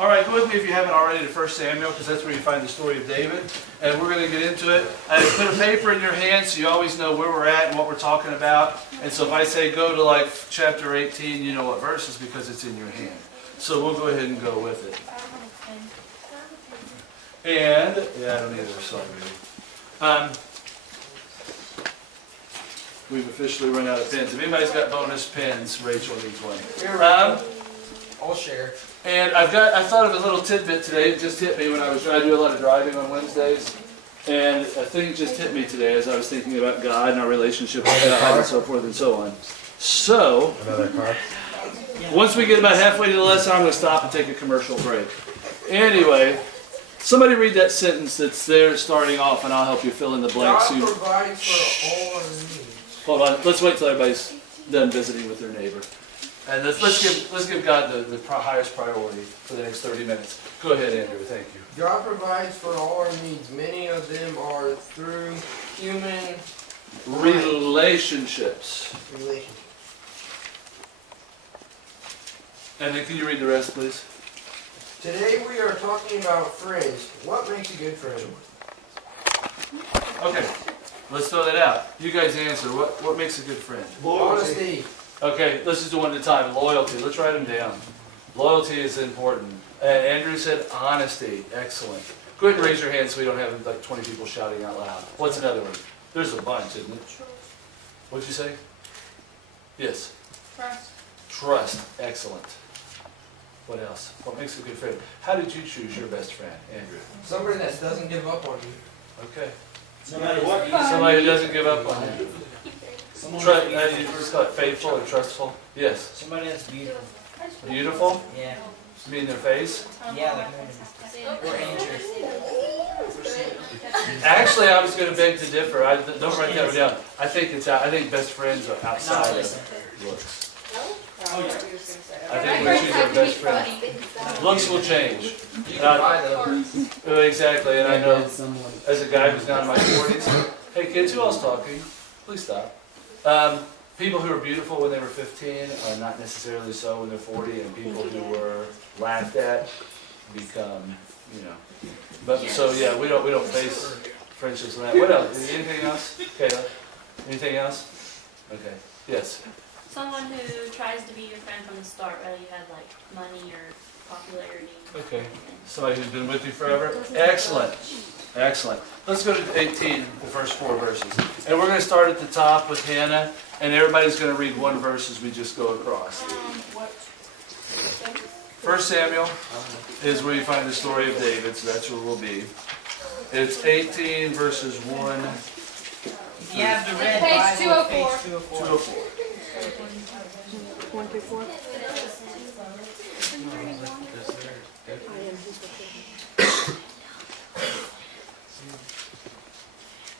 All right, go with me if you haven't already to 1 Samuel, because that's where you find the story of David. And we're going to get into it. I put a paper in your hand so you always know where we're at and what we're talking about. And so if I say go to like chapter 18, you know what verse is because it's in your hand. So we'll go ahead and go with it. And, yeah, I don't either, sorry. We've officially run out of pens. If anybody's got bonus pens, Rachel needs one. I'll share. And I thought of a little tidbit today. It just hit me when I do a lot of driving on Wednesdays. And a thing just hit me today as I was thinking about God and our relationship with God and so forth and so on. So, Another car? once we get about halfway to the lesson, I'm going to stop and take a commercial break. Anyway, somebody read that sentence that's there starting off, and I'll help you fill in the blanks. God provides for all our needs. Hold on. Let's wait till everybody's done visiting with their neighbor. And let's give God the highest priority for the next 30 minutes. Go ahead, Andrew. Thank you. God provides for all our needs. Many of them are through human Relationships. relationships. And then can you read the rest, please? Today we are talking about friends. What makes a good friend? Okay. Let's throw that out. You guys answer. What makes a good friend? Honesty. Okay, let's just do one at a time. Loyalty. Let's write them down. Loyalty is important. And Andrew said honesty. Excellent. Go ahead and raise your hand so we don't have like 20 people shouting out loud. What's another one? There's a bunch, isn't it? What'd you say? Yes. Trust. Trust. Excellent. What else? What makes a good friend? How did you choose your best friend, Andrew? Somebody that doesn't give up on you. Okay. Somebody what? Somebody who doesn't give up on you. You just call it faithful or trustful? Yes. Somebody that's beautiful. Beautiful? Yeah. You mean their face? Yeah, like or angels. Actually, I was going to beg to differ. Don't write that one down. I think best friends are outside of looks. I think we choose our best friend. Looks will change. You can buy those. Exactly, and I know as a guy who's now in my 40s, hey kids, who else talking? Please stop. People who are beautiful when they were 15 are not necessarily so when they're 40, and people who were laughed at become, But so yeah, we don't base friendships on that. What else? Anything else? Kayla? Anything else? Okay. Yes. Someone who tries to be your friend from the start, whether you had like money or popularity. Okay. Somebody who's been with you forever? Excellent. Excellent. Let's go to 18, the first 4 verses. And we're going to start at the top with Hannah, and everybody's going to read one verse as we just go across. 1 Samuel is where you find the story of David, so that's where we'll be. It's 18 verses 1. If you have the red Page Bible, 204. page 204. 204. 1 through 4?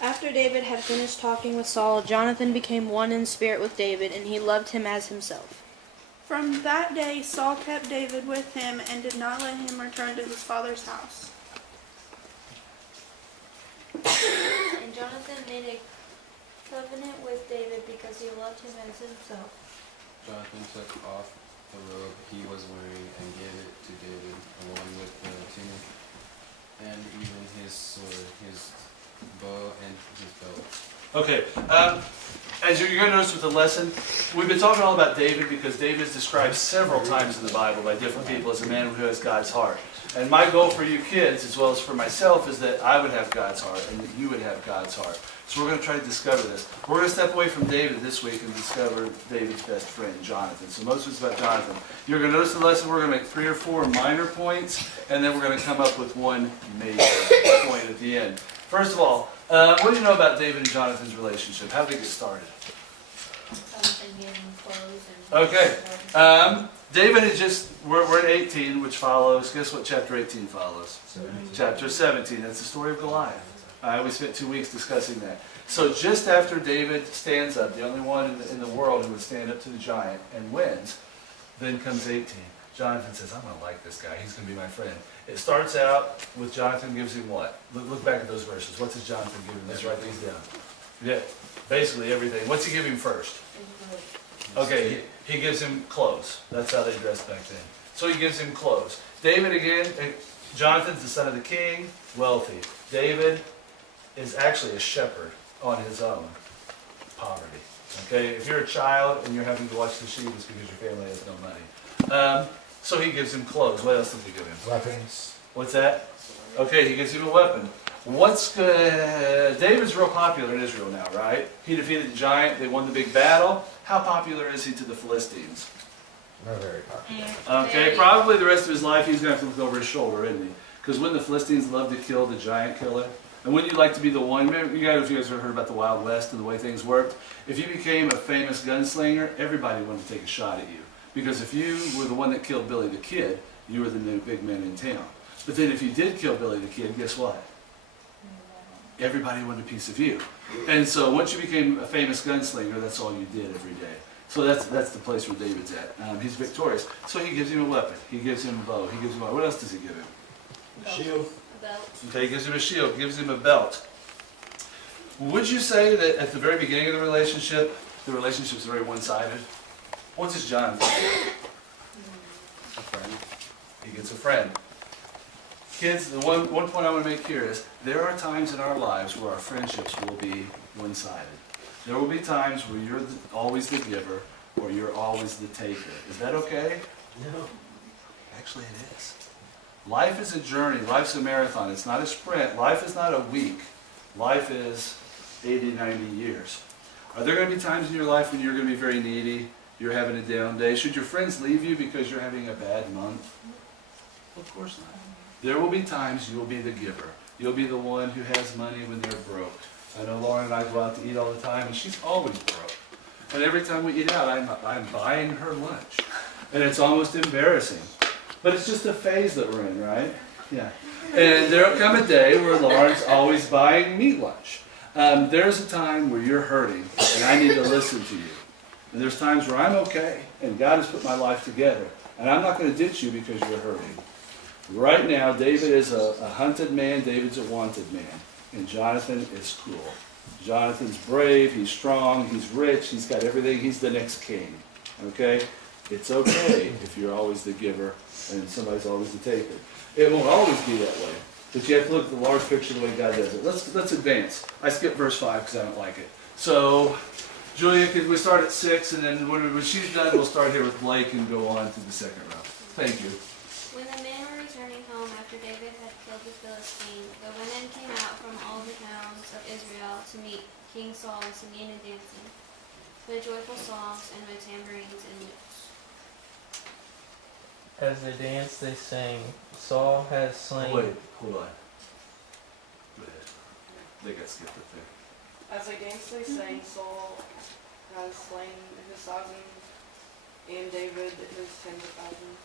After David had finished talking with Saul, Jonathan became one in spirit with David, and he loved him as himself. From that day Saul kept David with him and did not let him return to his father's house. And Jonathan made a covenant with David because he loved him as himself. Jonathan took off the robe he was wearing and gave it to David, along with the tunic and even his sword, his bow, and his belt. Okay. As you're going to notice with the lesson, we've been talking all about David because David is described several times in the Bible by different people as a man who has God's heart. And my goal for you kids, as well as for myself, is that I would have God's heart and that you would have God's heart. So we're going to try to discover this. We're going to step away from David this week and discover David's best friend, Jonathan. So most of it's about Jonathan. You're going to notice the lesson, we're going to make 3 or 4 minor points, and then we're going to come up with one major point at the end. First of all, what do you know about David and Jonathan's relationship? How did it get started? Jonathan gave him clothes and... Okay. David had we're in 18, which follows. Guess what chapter 18 follows? 17. Chapter 17. That's the story of Goliath. We spent 2 weeks discussing that. So just after David stands up, the only one in the world who would stand up to the giant and wins, then comes 18. Jonathan says, I'm going to like this guy. He's going to be my friend. It starts out with Jonathan gives him what? Look back at those verses. What does Jonathan give him? Let's write these down. Yeah, basically everything. What's he give him first? Okay, he gives him clothes. That's how they dressed back then. So he gives him clothes. David again, Jonathan's the son of the king, wealthy. David is actually a shepherd on his own, poverty. Okay, if you're a child and you're having to watch the sheep, it's because your family has no money. So he gives him clothes. What else does he give him? Weapons. What's that? Okay, he gives him a weapon. What's good? David's real popular in Israel now, right? He defeated the giant. They won the big battle. How popular is he to the Philistines? Not very popular. Okay, probably the rest of his life he's going to have to look over his shoulder, isn't he? Because when the Philistines love to kill the giant killer, and wouldn't you like to be the one? Remember, you guys ever heard about the Wild West and the way things worked? If you became a famous gunslinger, everybody wanted to take a shot at you. Because if you were the one that killed Billy the Kid, you were the new big man in town. But then if you did kill Billy the Kid, guess what? Everybody wanted a piece of you. And so once you became a famous gunslinger, that's all you did every day. So that's the place where David's at. He's victorious. So he gives him a weapon. He gives him a bow. He gives him what else does he give him? Shield. A belt. Okay, he gives him a shield, gives him a belt. Would you say that at the very beginning of the relationship's very one-sided? What's his John? A friend. He gets a friend. Kids, the one point I want to make here is there are times in our lives where our friendships will be one-sided. There will be times where you're always the giver or you're always the taker. Is that okay? No. Actually, it is. Life is a journey. Life's a marathon. It's not a sprint. Life is not a week. Life is 80, 90 years. Are there going to be times in your life when you're going to be very needy? You're having a down day? Should your friends leave you because you're having a bad month? Of course not. There will be times you'll be the giver. You'll be the one who has money when they're broke. I know Lauren and I go out to eat all the time, and she's always broke. And every time we eat out, I'm buying her lunch. And it's almost embarrassing. But it's just a phase that we're in, right? Yeah. And there'll come a day where Lauren's always buying me lunch. There's a time where you're hurting, and I need to listen to you. And there's times where I'm okay, and God has put my life together. And I'm not going to ditch you because you're hurting. Right now, David is a hunted man. David's a wanted man. And Jonathan is cool. Jonathan's brave. He's strong. He's rich. He's got everything. He's the next king. Okay? It's okay if you're always the giver and somebody's always the taker. It won't always be that way. But you have to look at the large picture the way God does it. Let's advance. I skipped verse 5 because I don't like it. So, Julia, could we start at 6, and then when she's done, we'll start here with Blake and go on to the second row. Thank you. When the men were returning home after David had killed the Philistine, the women came out from all the towns of Israel to meet King Saul, singing and dancing, with joyful songs and with tambourines and lutes. As they danced, they sang, Saul has slain. Wait, hold on. Go ahead. They got skipped up there. As they danced, they sang, Saul has slain his thousands, and David his tens of thousands.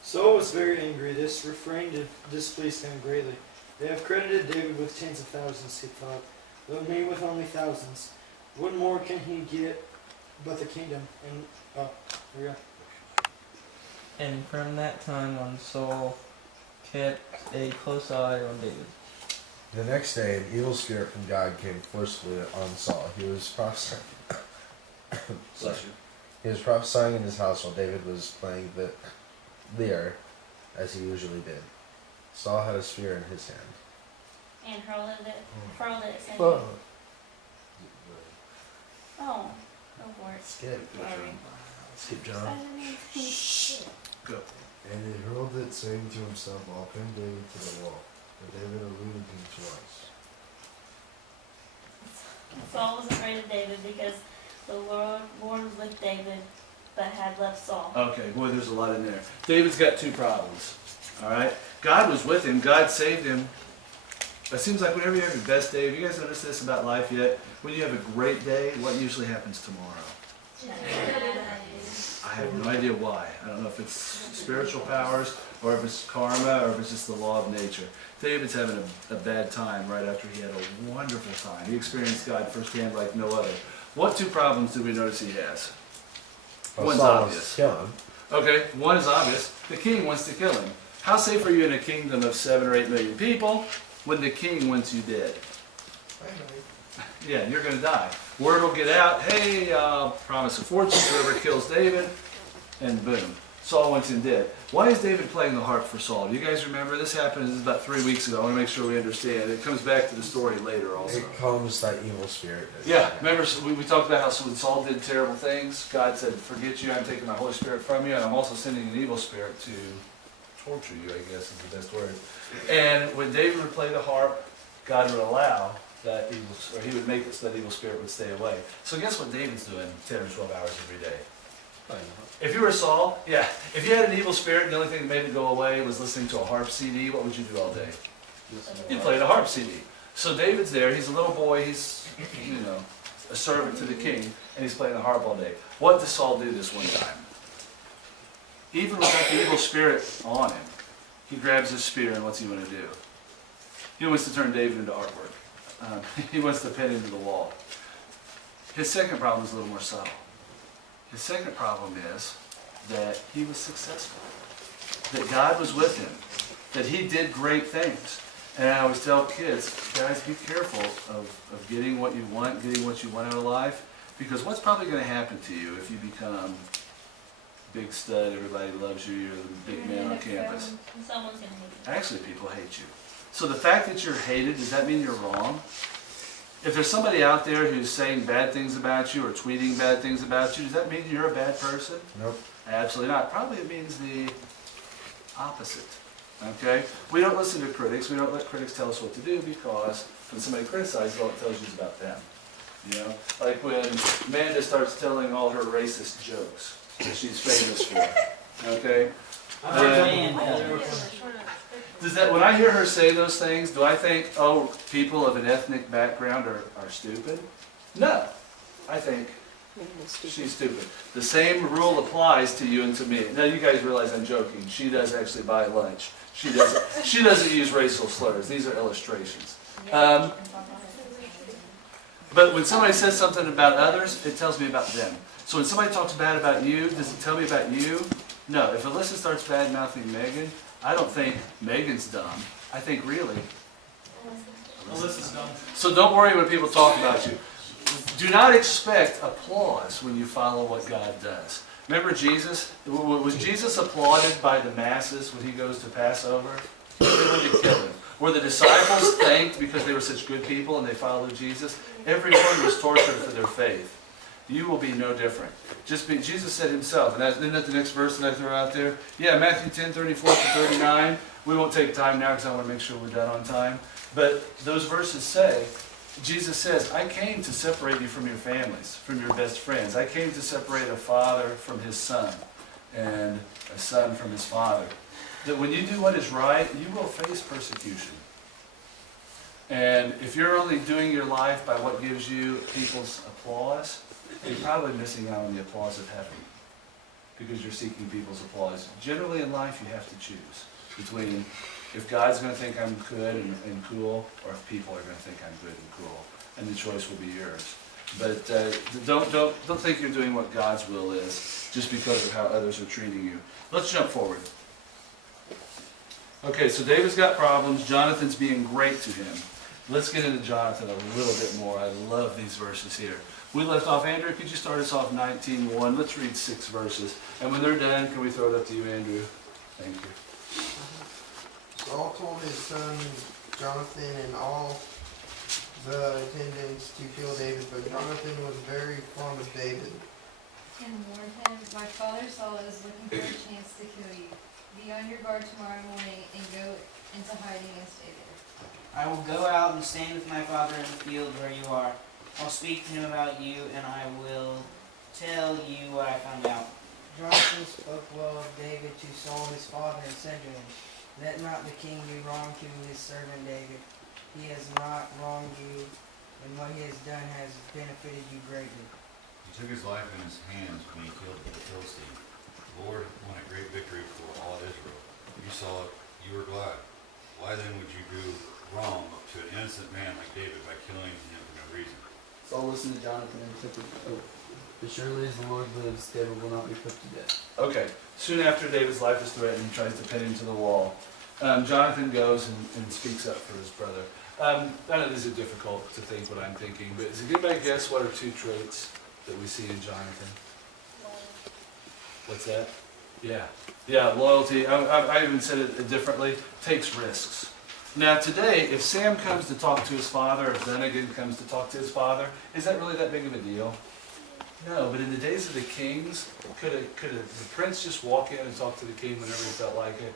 Saul was very angry. This refrain displeased him greatly. They have credited David with tens of thousands, he thought, but me with only thousands. What more can he get but the kingdom? And here we go. And from that time on, Saul kept a close eye on David. The next day, an evil spirit from God came forcefully on Saul. He was prophesying. Bless you. He was prophesying in his house while David was playing the lyre, as he usually did. Saul had a spear in his hand. And hurled it at him. Whoa. Oh, go for it. Skip. Sorry. Skip, John. Go. And he hurled it, saying to himself, I'll pin David to the wall. But David eluded him twice. Saul was afraid of David because the Lord was with David, but had left Saul. Okay, boy, there's a lot in there. David's got two problems. All right? God was with him. God saved him. It seems like whenever you have your best day, have you guys noticed this about life yet? When you have a great day, what usually happens tomorrow? I have no idea why. I don't know if it's spiritual powers, or if it's karma, or if it's just the law of nature. David's having a bad time right after he had a wonderful time. He experienced God firsthand like no other. What two problems did we notice he has? Well, One's Saul obvious. wants to kill him. Okay, one is obvious. The king wants to kill him. How safe are you in a kingdom of 7 or 8 million people when the king wants you dead? Yeah, you're going to die. Word will get out, hey, promise of fortune to whoever kills David, and boom. Saul went and did. Why is David playing the harp for Saul? Do you guys remember? This happened about 3 weeks ago. I want to make sure we understand. It comes back to the story later also. It calms that evil spirit. Yeah, remember we talked about how when Saul did terrible things, God said, forget you, I'm taking my Holy Spirit from you, and I'm also sending an evil spirit to torture you, I guess is the best word. And when David would play the harp, God would allow that evil, or he would make it so that evil spirit would stay away. So guess what David's doing 10 or 12 hours every day? If you were Saul, yeah, if you had an evil spirit and the only thing that made it go away was listening to a harp CD, what would you do all day? You'd play the harp CD. So David's there, he's a little boy, he's, a servant to the king, and he's playing the harp all day. What does Saul do this one time? Even without the evil spirit on him, he grabs his spear, and what's he going to do? He wants to turn David into artwork. He wants to pin him to the wall. His second problem is a little more subtle. His second problem is that he was successful, that God was with him, that he did great things. And I always tell kids, guys, be careful of getting what you want out of life, because what's probably going to happen to you if you become big stud, everybody loves you, you're the big man on campus. Someone's going to hate you. Actually, people hate you. So the fact that you're hated, does that mean you're wrong? If there's somebody out there who's saying bad things about you or tweeting bad things about you, does that mean you're a bad person? Nope. Absolutely not. Probably it means the opposite. Okay? We don't listen to critics. We don't let critics tell us what to do, because when somebody criticizes, all it tells you is about them. Like when Amanda starts telling all her racist jokes that she's famous for. Okay? When I hear her say those things, do I think, oh, people of an ethnic background are stupid? No. I think she's stupid. The same rule applies to you and to me. Now you guys realize I'm joking. She does actually buy lunch. She doesn't use racial slurs. These are illustrations. But when somebody says something about others, it tells me about them. So when somebody talks bad about you, does it tell me about you? No. If Alyssa starts bad-mouthing Megan, I don't think Megan's dumb. I think really Alyssa's dumb. So don't worry when people talk about you. Do not expect applause when you follow what God does. Remember Jesus? Was Jesus applauded by the masses when he goes to Passover? They wanted to kill him. Were the disciples thanked because they were such good people and they followed Jesus? Everyone was tortured for their faith. You will be no different. Jesus said himself, and isn't that the next verse that I throw out there? Yeah, Matthew 10:34-39. We won't take time now because I want to make sure we're done on time. But those verses say, Jesus says, I came to separate you from your families, from your best friends. I came to separate a father from his son, and a son from his father. That when you do what is right, you will face persecution. And if you're only doing your life by what gives you people's applause, you're probably missing out on the applause of heaven, because you're seeking people's applause. Generally in life, you have to choose between if God's going to think I'm good and cool, or if people are going to think I'm good and cool, and the choice will be yours. But don't think you're doing what God's will is just because of how others are treating you. Let's jump forward. Okay, so David's got problems. Jonathan's being great to him. Let's get into Jonathan a little bit more. I love these verses here. We left off, Andrew, could you start us off 19:1? Let's read 6 verses. And when they're done, can we throw it up to you, Andrew? Thank you. Saul told his son Jonathan and all the attendants to kill David, but Jonathan was very fond of David. And warned him, my father Saul is looking for a chance to kill you. Be on your guard tomorrow morning and go into hiding and stay there. I will go out and stand with my father in the field where you are. I'll speak to him about you, and I will tell you what I found out. Jonathan spoke well of David to Saul his father and said to him, let not the king do wrong to his servant David. He has not wronged you, and what he has done has benefited you greatly. He took his life in his hands when he killed the Philistine. The Lord won a great victory for all Israel. You saw it, you were glad. Why then would you do wrong to an innocent man like David by killing him for no reason? Saul listened to Jonathan and took his oath. As surely as the Lord lives, David will not be put to death. Okay. Soon after David's life is threatened, he tries to pin him to the wall. Jonathan goes and speaks up for his brother. I know these are difficult to think what I'm thinking, but does anybody guess what are 2 traits that we see in Jonathan? What's that? Yeah, loyalty. I even said it differently. Takes risks. Now today, if Sam comes to talk to his father, if Dunnigan comes to talk to his father, is that really that big of a deal? No, but in the days of the kings, could the prince just walk in and talk to the king whenever he felt like it?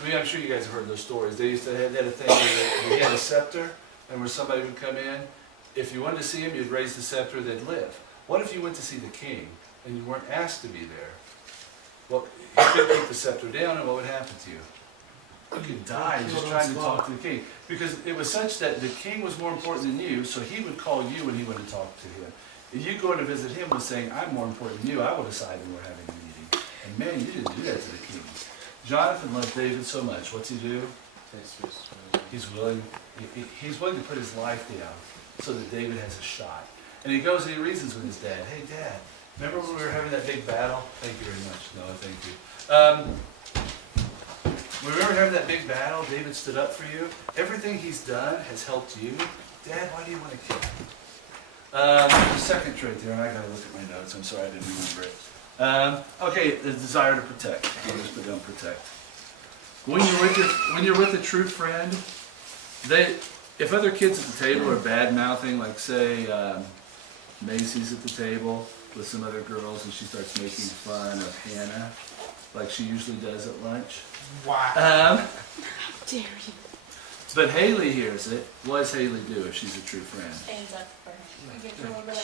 I mean, I'm sure you guys have heard those stories. They used to have a thing where they had a scepter, and where somebody would come in, if you wanted to see him, you'd raise the scepter, they'd live. What if you went to see the king, and you weren't asked to be there? Well, you could keep the scepter down, and what would happen to you? You could die just trying to talk to the king. Because it was such that the king was more important than you, so he would call you when he went to talk to him. If you go to visit him with saying, I'm more important than you, I would decide when we're having a meeting. And man, you didn't do that to the king. Jonathan loved David so much. What's he do? He's willing to put his life down so that David has a shot. And he goes and he reasons with his dad. Hey, Dad, remember when we were having that big battle? Thank you very much. No, thank you. We were having that big battle. David stood up for you. Everything he's done has helped you. Dad, why do you want to kill him? The second trait there, and I gotta look at my notes. I'm sorry I didn't remember it. Okay, the desire to protect. I'll just put down protect. When you're with a true friend, if other kids at the table are bad mouthing, like say Macy's at the table with some other girls, and she starts making fun of Hannah, like she usually does at lunch. Wow. How dare you? But Haley hears it. What does Haley do if she's a true friend? Stands up for her.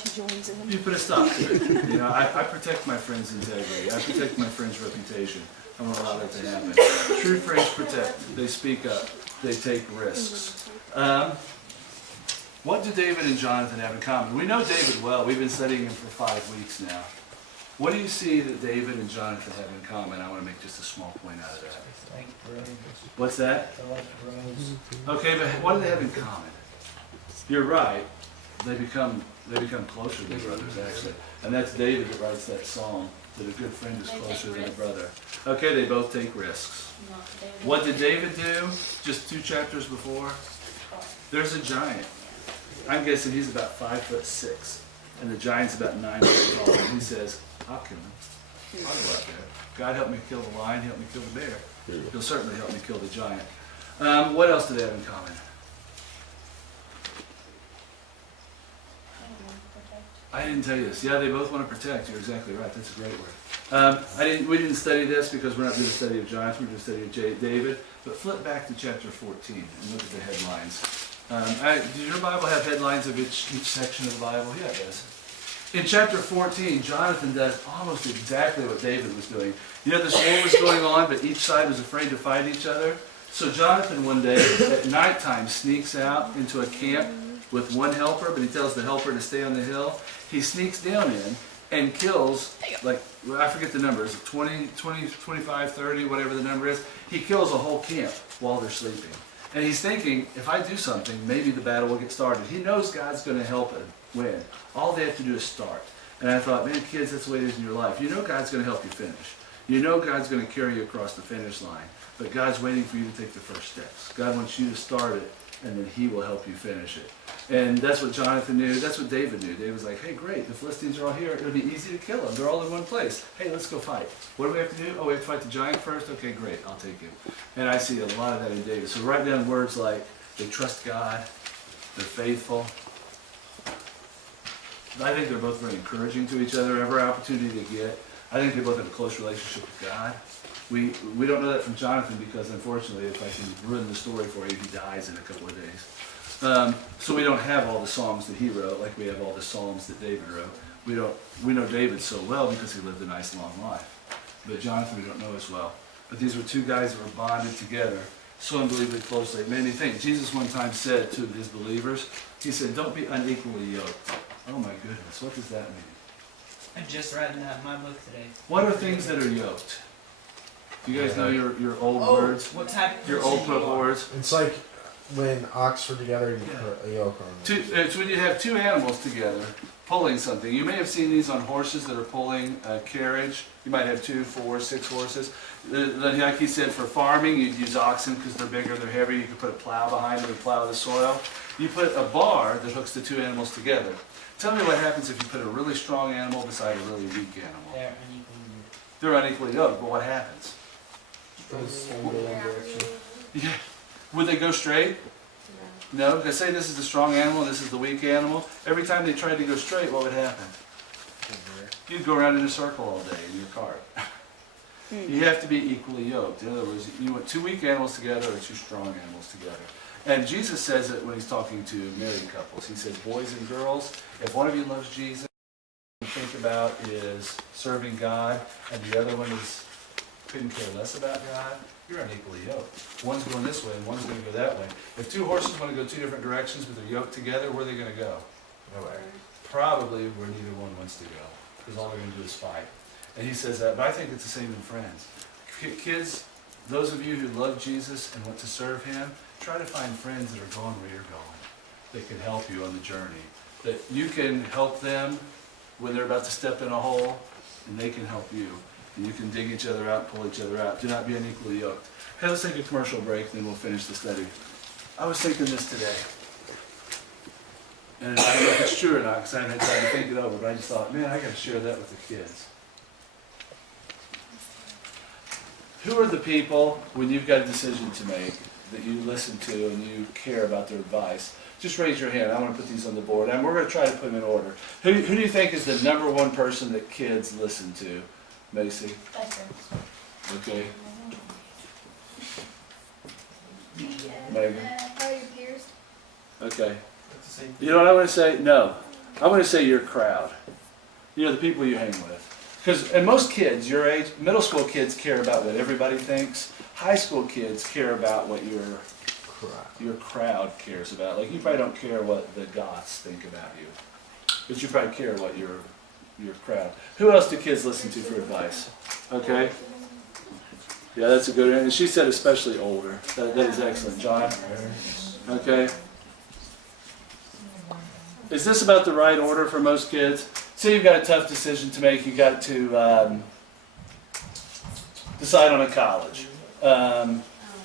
She joins in. You put a stop to it. You know, I protect my friend's integrity. I protect my friend's reputation. I won't allow that to happen. True friends protect. They speak up. They take risks. What do David and Jonathan have in common? We know David well. We've been studying him for 5 weeks now. What do you see that David and Jonathan have in common? I want to make just a small point out of that. What's that? Okay, but what do they have in common? You're right. They become closer than brothers, actually. And that's David that writes that song, that a good friend is closer than a brother. Okay, they both take risks. What did David do just 2 chapters before? There's a giant. I'm guessing he's about 5'6", and the giant's about 9 feet tall. And he says, I'll kill him. I'll go out there. God help me kill the lion, help me kill the bear. He'll certainly help me kill the giant. What else do they have in common? I didn't tell you this. Yeah, they both want to protect. You're exactly right. That's a great word. We didn't study this because we're not doing a study of Jonathan. We're doing a study of David. But flip back to chapter 14 and look at the headlines. Does your Bible have headlines of each section of the Bible? Yeah, it does. In chapter 14, Jonathan does almost exactly what David was doing. You know, this war was going on, but each side was afraid to fight each other. So Jonathan one day at nighttime sneaks out into a camp with one helper, but he tells the helper to stay on the hill. He sneaks down in and kills, I forget the numbers, 20, 25, 30, whatever the number is. He kills a whole camp while they're sleeping. And he's thinking, if I do something, maybe the battle will get started. He knows God's going to help him win. All they have to do is start. And I thought, man, kids, that's the way it is in your life. You know God's going to help you finish. You know God's going to carry you across the finish line. But God's waiting for you to take the first steps. God wants you to start it, and then he will help you finish it. And that's what Jonathan knew. That's what David knew. David was like, hey, great, the Philistines are all here. It'll be easy to kill them. They're all in one place. Hey, let's go fight. What do we have to do? Oh, we have to fight the giant first? Okay, great, I'll take him. And I see a lot of that in David. So write down words like they trust God, they're faithful. I think they're both very encouraging to each other. Every opportunity they get, I think they both have a close relationship with God. We don't know that from Jonathan because, unfortunately, if I can ruin the story for you, he dies in a couple of days. So we don't have all the Psalms that he wrote like we have all the Psalms that David wrote. We know David so well because he lived a nice long life. But Jonathan we don't know as well. But these were 2 guys that were bonded together so unbelievably closely. It made me think. Jesus one time said to his believers, he said, don't be unequally yoked. Oh my goodness, what does that mean? I'm just writing that in my book today. What are things that are yoked? Do you guys know your old words? What type of your old put words? It's like when ox are together, you put a yoke on them. It's when you have 2 animals together pulling something. You may have seen these on horses that are pulling a carriage. You might have 2, 4, 6 horses. Like he said, for farming, you'd use oxen because they're bigger, they're heavier. You could put a plow behind them and plow the soil. You put a bar that hooks the 2 animals together. Tell me what happens if you put a really strong animal beside a really weak animal. They're unequally They're unequally yoked, but what happens? Goes in the wrong direction. Yeah. Would they go straight? No, because say this is the strong animal and this is the weak animal. Every time they tried to go straight, what would happen? You'd go around in a circle all day in your cart. You have to be equally yoked. In other words, you want 2 weak animals together or 2 strong animals together. And Jesus says it when he's talking to married couples. He says, boys and girls, if one of you loves Jesus, what you think about is serving God, and the other one is couldn't care less about God, you're unequally yoked. One's going this way and one's going to go that way. If 2 horses want to go 2 different directions but they're yoked together, where are they going to go? Nowhere. Probably where neither one wants to go, because all they're going to do is fight. And he says that, but I think it's the same in friends. Kids, those of you who love Jesus and want to serve him, try to find friends that are going where you're going, that can help you on the journey. That you can help them when they're about to step in a hole, and they can help you. And you can dig each other out, pull each other out. Do not be unequally yoked. Hey, let's take a commercial break, then we'll finish the study. I was thinking this today. And I don't know if it's true or not, because I haven't had time to think it over, but I just thought, man, I got to share that with the kids. Who are the people, when you've got a decision to make, that you listen to and you care about their advice? Just raise your hand. I want to put these on the board, and we're going to try to put them in order. Who do you think is the #1 person that kids listen to? Macy? Okay. Megan? Probably your peers. Okay. You know what I want to say? No. I want to say your crowd. You know, the people you hang with. Because, and most kids, your age, middle school kids care about what everybody thinks. High school kids care about what your crowd cares about. Like, you probably don't care what the goths think about you. But you probably care what your crowd. Who else do kids listen to for advice? Okay. Yeah, that's a good one. And she said especially older. That is excellent. John? Okay. Is this about the right order for most kids? Say you've got a tough decision to make. You've got to decide on a college.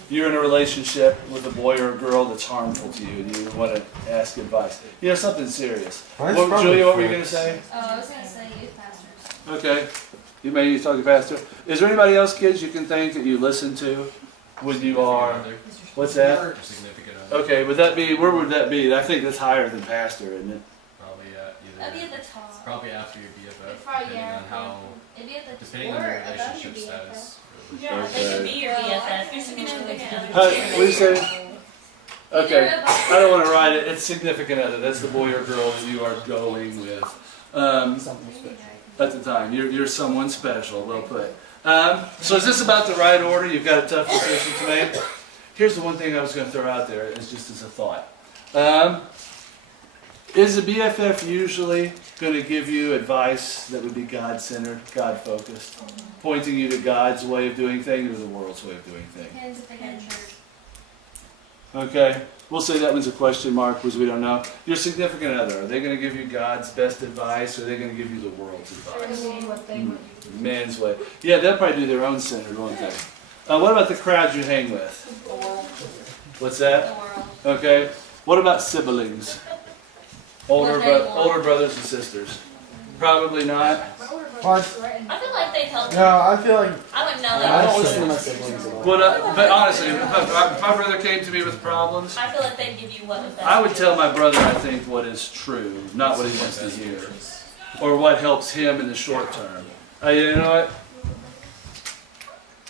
You're in a relationship with a boy or a girl that's harmful to you, and you want to ask advice. You know, something serious. Julia, what were you going to say? Oh, I was going to say youth pastors. Okay. You may need to talk to pastor. Is there anybody else, kids, you can think that you listen to when you are... What's that? Okay, would that be... Where would that be? I think that's higher than pastor, isn't it? Probably That'd be at the top. Probably after your BFF, Probably, depending yeah. on how... It'd be at the Depending on your relationship status. Yeah, they could be your BFF. You're significant other. What do you say? Okay, I don't want to write it. It's significant other. That's the boy or girl that you are going with at the time. You're someone special, well put. So is this about the right order? You've got a tough decision to make. Here's the one thing I was going to throw out there as just as a thought. Is a BFF usually going to give you advice that would be God-centered, God-focused, pointing you to God's way of doing things or the world's way of doing things? Depends if they go to church. Okay, we'll say that one's a question mark because we don't know. Your significant other, are they going to give you God's best advice or are they going to give you the world's advice? Man's way. Yeah, they'll probably do their own centered, won't they? What about the crowd you hang with? What's that? Okay. What about siblings? Older brothers and sisters? Probably not. I feel like they'd help. No, I feel like I wouldn't know I don't that. listen to my siblings at all. But honestly, if my brother came to me with problems, I feel like they'd give you what was best. I would tell my brother, I think, what is true, not what he wants to hear, or what helps him in the short term. You know what?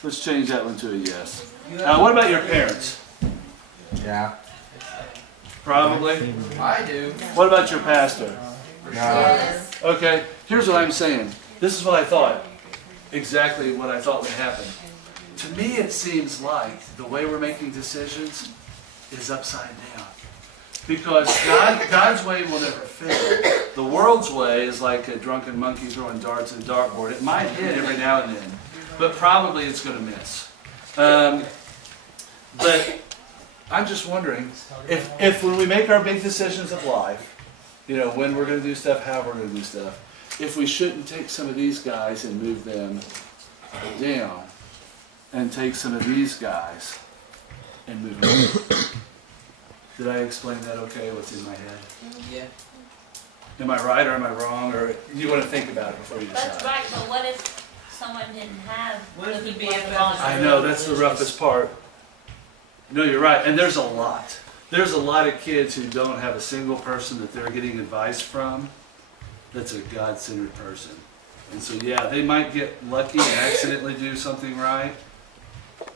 Let's change that one to a yes. What about your parents? Yeah. Probably. I do. What about your pastor? No. Okay, here's what I'm saying. This is what I thought. Exactly what I thought would happen. To me, it seems like the way we're making decisions is upside down. Because God's way will never fail. The world's way is like a drunken monkey throwing darts at a dartboard. It might hit every now and then, but probably it's going to miss. But I'm just wondering, if when we make our big decisions of life, you know, when we're going to do stuff, how we're going to do stuff, if we shouldn't take some of these guys and move them down, and take some of these guys and move them up. Did I explain that okay, what's in my head? Yeah. Am I right or am I wrong? Or you want to think about it before you decide? That's right, but what if someone didn't have What if the the people at the BFF bottom? I know, that's the roughest part. No, you're right, and there's a lot. There's a lot of kids who don't have a single person that they're getting advice from that's a God-centered person. And so, yeah, they might get lucky and accidentally do something right,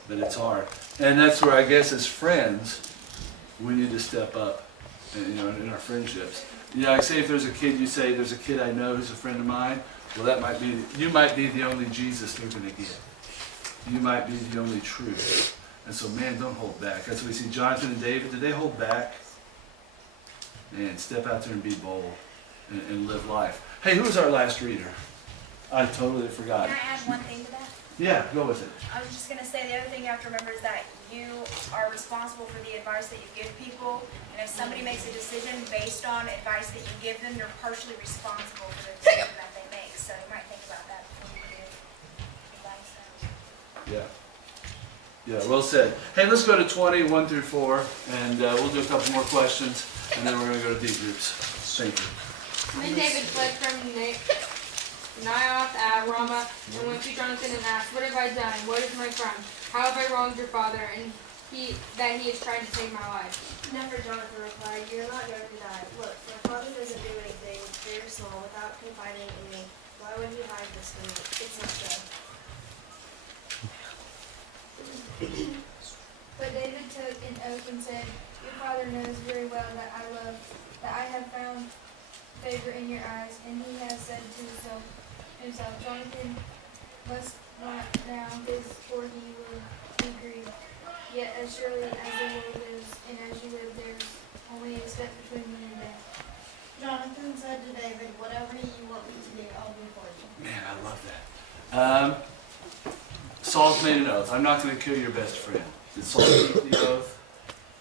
but it's hard. And that's where I guess as friends, we need to step up, in our friendships. Like say if there's a kid, you say, there's a kid I know who's a friend of mine, well, you might be the only Jesus they're going to get. You might be the only truth. And so, man, don't hold back. That's what we see Jonathan and David. Did they hold back? Man, step out there and be bold and live life. Hey, who was our last reader? I totally forgot. Can I add one thing to that? Yeah, go with it. I was just going to say the other thing you have to remember is that you are responsible for the advice that you give people. And if somebody makes a decision based on advice that you give them, you're partially responsible for the decision that they make. So you might think about that before you give advice. Yeah. Yeah, well said. Hey, let's go to 20, 1 through 4, and we'll do a couple more questions, and then we're going to go to deep groups. Thank you. Then David fled from Naioth at Ramah and went to Jonathan and asked, "What have I done? What is my crime? How have I wronged your father? And that he is trying to take my life." Never, Jonathan replied, "You are not going to die. Look, my father doesn't do anything very small without confiding in me. Why would he hide this from me? It's not so." But David took an oath and said, "Your father knows very well that I have found favor in your eyes." And he has said to himself, "Jonathan must not now his, for he will be grieved. Yet as surely as the world lives, and as you live, there is only a step between me and death." Jonathan said to David, "Whatever you want me to do, I'll do for you." Man, I love that. Saul's made an oath. I'm not going to kill your best friend. Did Saul keep the oath?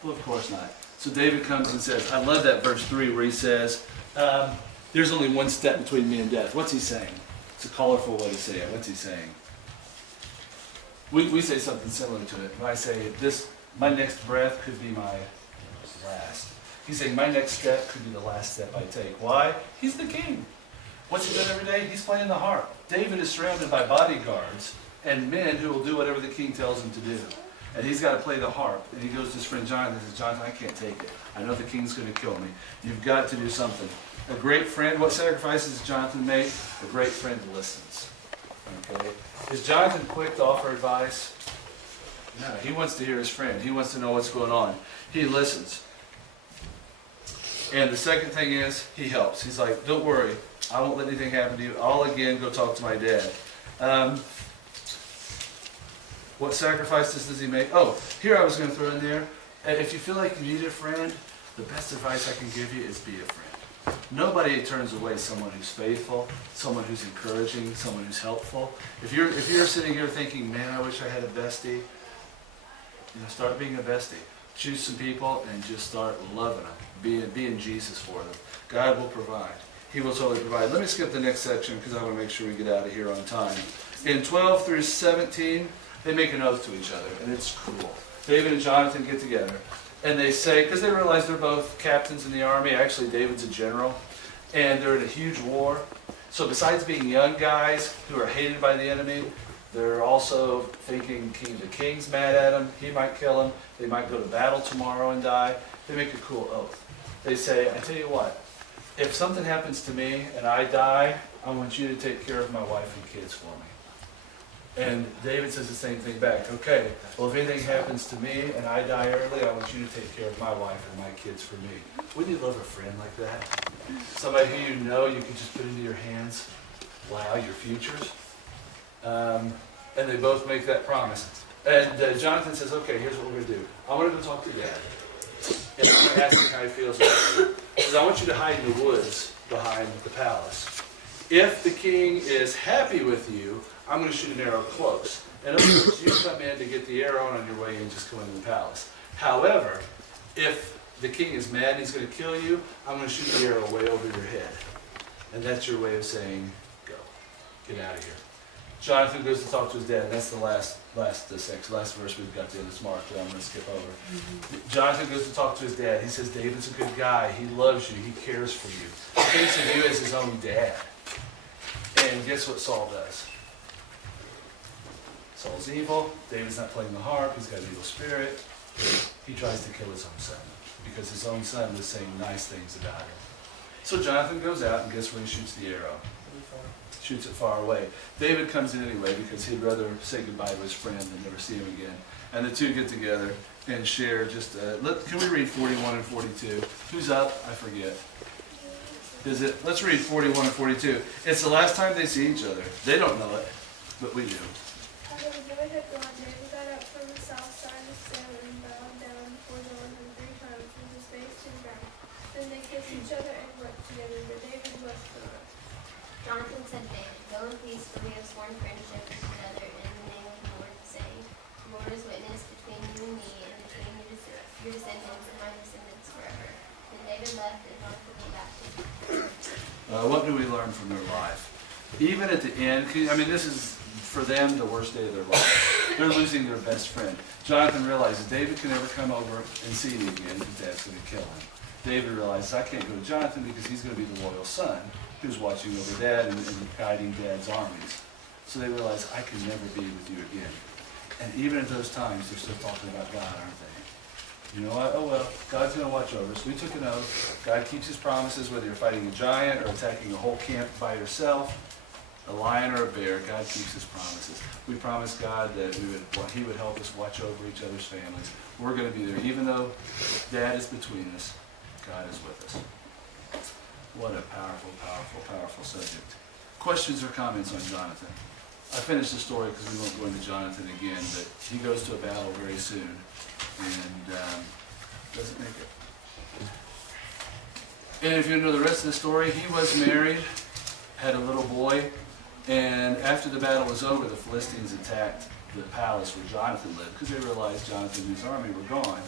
Well, of course not. So David comes and says, I love that verse 3 where he says, there's only one step between me and death. What's he saying? It's a colorful way to say it. What's he saying? We say something similar to it. When I say, my next breath could be my last. He's saying, my next step could be the last step I take. Why? He's the king. What's he doing every day? He's playing the harp. David is surrounded by bodyguards and men who will do whatever the king tells him to do. And he's got to play the harp. And he goes to his friend Jonathan and says, Jonathan, I can't take it. I know the king's going to kill me. You've got to do something. A great friend, what sacrifices does Jonathan make? A great friend listens. Okay? Is Jonathan quick to offer advice? No, he wants to hear his friend. He wants to know what's going on. He listens. And the second thing is, he helps. He's like, don't worry. I won't let anything happen to you. I'll again go talk to my dad. What sacrifices does he make? Oh, here I was going to throw in there. If you feel like you need a friend, the best advice I can give you is be a friend. Nobody turns away someone who's faithful, someone who's encouraging, someone who's helpful. If you're sitting here thinking, man, I wish I had a bestie, start being a bestie. Choose some people and just start loving them, being Jesus for them. God will provide. He will totally provide. Let me skip the next section because I want to make sure we get out of here on time. In 12 through 17, they make an oath to each other, and it's cool. David and Jonathan get together, and they say, because they realize they're both captains in the army, actually David's a general, and they're in a huge war. So besides being young guys who are hated by the enemy, they're also thinking the king's mad at him, he might kill him, they might go to battle tomorrow and die. They make a cool oath. They say, I tell you what, if something happens to me and I die, I want you to take care of my wife and kids for me. And David says the same thing back. Okay, well, if anything happens to me and I die early, I want you to take care of my wife and my kids for me. Wouldn't you love a friend like that? Somebody who you can just put into your hands, wow, your futures. And they both make that promise. And Jonathan says, okay, here's what we're going to do. I want to go talk to Dad. And I'm going to ask him how he feels about you. Because I want you to hide in the woods behind the palace. If the king is happy with you, I'm going to shoot an arrow close. In other words, you come in to get the arrow and on your way in, just go into the palace. However, if the king is mad and he's going to kill you, I'm going to shoot the arrow way over your head. And that's your way of saying, go. Get out of here. Jonathan goes to talk to his dad, and that's the last verse we've got there that's marked that I'm going to skip over. Jonathan goes to talk to his dad. He says, David's a good guy. He loves you. He cares for you. He thinks of you as his own dad. And guess what Saul does? Saul's evil. David's not playing the harp. He's got an evil spirit. He tries to kill his own son because his own son was saying nice things about him. So Jonathan goes out, and guess where he shoots the arrow? Shoots it far away. David comes in anyway because he'd rather say goodbye to his friend than never see him again. And the two get together and share just, can we read 41 and 42? Who's up? I forget. Is it? Let's read 41 and 42. It's the last time they see each other. They don't know it, but we do. After the boy had gone, David got up from the south side of the sail and bowed down before Jonathan 3 times with his face to the ground. Then they kissed each other and wept together, but David wept for them. Jonathan said to David, "Go in peace, for we have sworn friendship with each other in the name of the Lord, saying, the Lord is witness between you and me, and between your descendants and my descendants forever." Then David left, and Jonathan went back to him. What do we learn from their life? Even at the end, I mean, this is for them the worst day of their life. They're losing their best friend. Jonathan realizes David can never come over and see me again because Dad's going to kill him. David realizes I can't go to Jonathan because he's going to be the loyal son who's watching over Dad and guiding Dad's armies. So they realize I can never be with you again. And even at those times, they're still talking about God, aren't they? You know what? Oh well, God's going to watch over us. We took an oath. God keeps his promises, whether you're fighting a giant or attacking a whole camp by yourself, a lion or a bear, God keeps his promises. We promised God that he would help us watch over each other's families. We're going to be there. Even though Dad is between us, God is with us. What a powerful, powerful, powerful subject. Questions or comments on Jonathan? I finished the story because we won't go into Jonathan again, but he goes to a battle very soon and doesn't make it. And if you know the rest of the story, he was married, had a little boy, and after the battle was over, the Philistines attacked the palace where Jonathan lived because they realized Jonathan and his army were gone.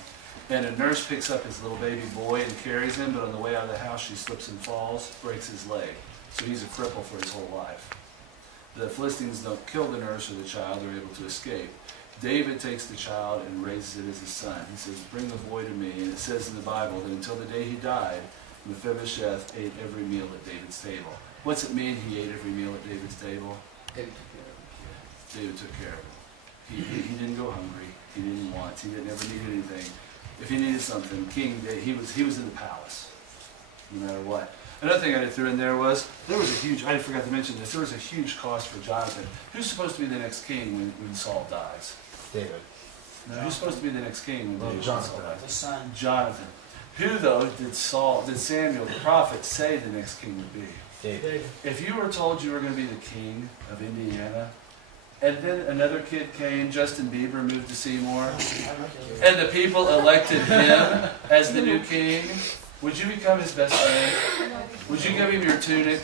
And a nurse picks up his little baby boy and carries him, but on the way out of the house she slips and falls, breaks his leg. So he's a cripple for his whole life. The Philistines don't kill the nurse or the child, they're able to escape. David takes the child and raises it as his son. He says, "Bring the boy to me." And it says in the Bible that until the day he died, Mephibosheth ate every meal at David's table. What's it mean he ate every meal at David's table? David took care of him. He didn't go hungry. He didn't want. He didn't ever need anything. If he needed something, he was in the palace, no matter what. Another thing I threw in there was, I forgot to mention this, there was a huge cost for Jonathan. Who's supposed to be the next king when Saul dies? David. No, who's supposed to be the next king when Saul dies? The son. Jonathan. Who, though, did Samuel, the prophet, say the next king would be? David. If you were told you were going to be the king of Indiana, and then another kid came, Justin Bieber moved to Seymour, and the people elected him as the new king, would you become his best friend? Would you give him your tunic,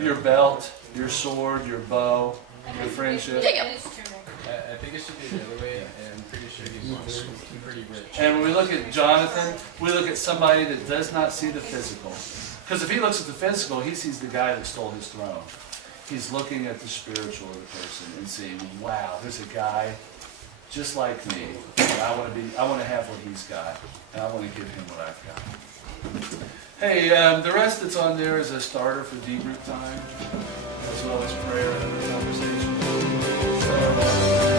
your belt, your sword, your bow, your friendship? I think it should be the other way, and I'm pretty sure he's pretty rich. And when we look at Jonathan, we look at somebody that does not see the physical. Because if he looks at the physical, he sees the guy that stole his throne. He's looking at the spiritual of the person and saying, wow, there's a guy just like me. And I want to have what he's got, and I want to give him what I've got. Hey, the rest that's on there is a starter for debrief time, as well as prayer and conversation. So,